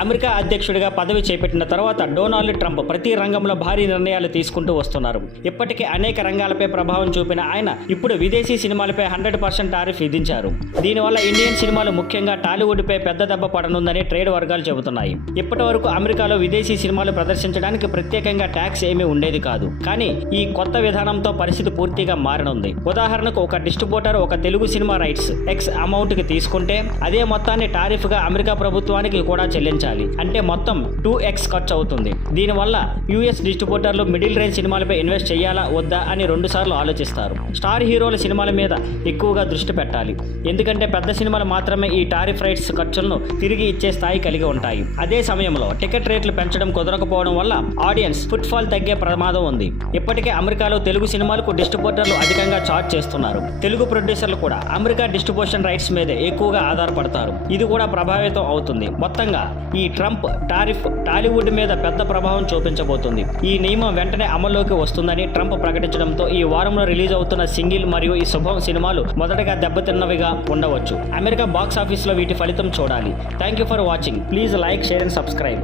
America అధ్యక్షుడిగా పదవి చేపట్టిన తర్వాత డొనాల్డ్ ట్రంప్ ప్రతి రంగంలో భారీ నిర్ణయాలు తీసుకుంటూ వస్తున్నారు. ఇప్పటికే అనేక రంగాలపై ప్రభావం చూపిన ఆయన ఇప్పుడు విదేశీ సినిమాలపై 100% టారిఫ్ విధించారు. దీనివల్ల ఇండియన్ సినిమాలు ముఖ్యంగా టాలీవుడ్ పై పెద్ద దెబ్బ పడనుందని ట్రేడ్ వర్గాలు చెబుతున్నాయి. ఇప్పటి వరకు అమెరికాలో విదేశీ సినిమాలు ప్రదర్శించడానికి ప్రత్యేకంగా ట్యాక్స్ ఏమీ ఉండేది కాదు. కానీ ఈ కొత్త విధానంతో పరిస్థితి పూర్తిగా మారనుంది. ఉదాహరణకు ఒక డిస్ట్రిబ్యూటర్ ఒక Telugu cinema rights X amount కి తీసుకుంటే అదే మొత్తాన్ని టారిఫ్ గా అమెరికా ప్రభుత్వానికి కూడా చెల్లించాలి. అంటే మొత్తం 2x ఖర్చు అవుతుంది. దీనివల్ల యుఎస్ డిస్ట్రిబ్యూటర్లు మిడిల్ రేంజ్ సినిమాలపై ఇన్వెస్ట్ చేయాలా వద్దా అని 2 సార్లు ఆలోచిస్తారు. స్టార్ హీరోల సినిమాల మీద ఎక్కువగా దృష్టి పెట్టాలి. ఎందుకంటే పెద్ద సినిమాలు మాత్రమే ఈ టారిఫ్ రైట్స్ ఖర్చులను తిరిగి ఇచ్చే స్థాయి కలిగి ఉంటాయి. అదే సమయంలో టికెట్ రేట్లు పెంచడం కుదరకపోవడం వల్ల ఆడియన్స్ ఫుట్ ఫాల్ తగ్గే ప్రమాదం ఉంది. ఇప్పటికే అమెరికాలో తెలుగు సినిమాలకు డిస్ట్రిబ్యూటర్లు అధికంగా ఛార్జ్ చేస్తున్నారు. తెలుగు ప్రొడ్యూసర్లు కూడా అమెరికా డిస్ట్రిబ్యూషన్ రైట్స్ మీద ఎక్కువగా ఆధారపడతారు. ఇది కూడా ప్రభావితం అవుతుంది. మొత్తంగా ఈ ట్రంప్ టారిఫ్ టాలీవుడ్ మీద పెద్ద ప్రభావం చూపించబోతుంది. ఈ నియమం వెంటనే అమల్లోకి వస్తుందని ట్రంప్ ప్రకటించడంతో ఈ వారంలో రిలీజ్ అవుతున్న సింగిల్ మరియు ఈ శుభం సినిమాలు మొదటగా దెబ్బతిన్నవిగా ఉండవచ్చు. అమెరికా బాక్స్ ఆఫీస్లో వీటి ఫలితం చూడాలి. Thank you for watching. Please like, share and subscribe.